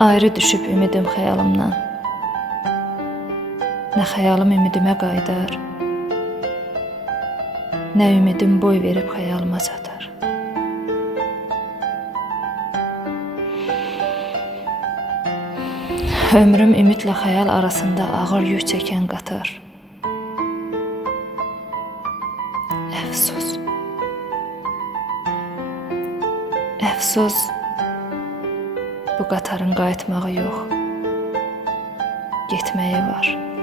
Ayrı düşüb ümidim xəyalımdan. Nə xəyalım ümidimə qaydar, nə ümidim boy verib xəyalıma çatar. Ömrüm ümidlə xəyal arasında ağır yük çəkən qatar. Əfsus. Əfsus. Bu qatarın qayıtmağı yox. Getməyi var.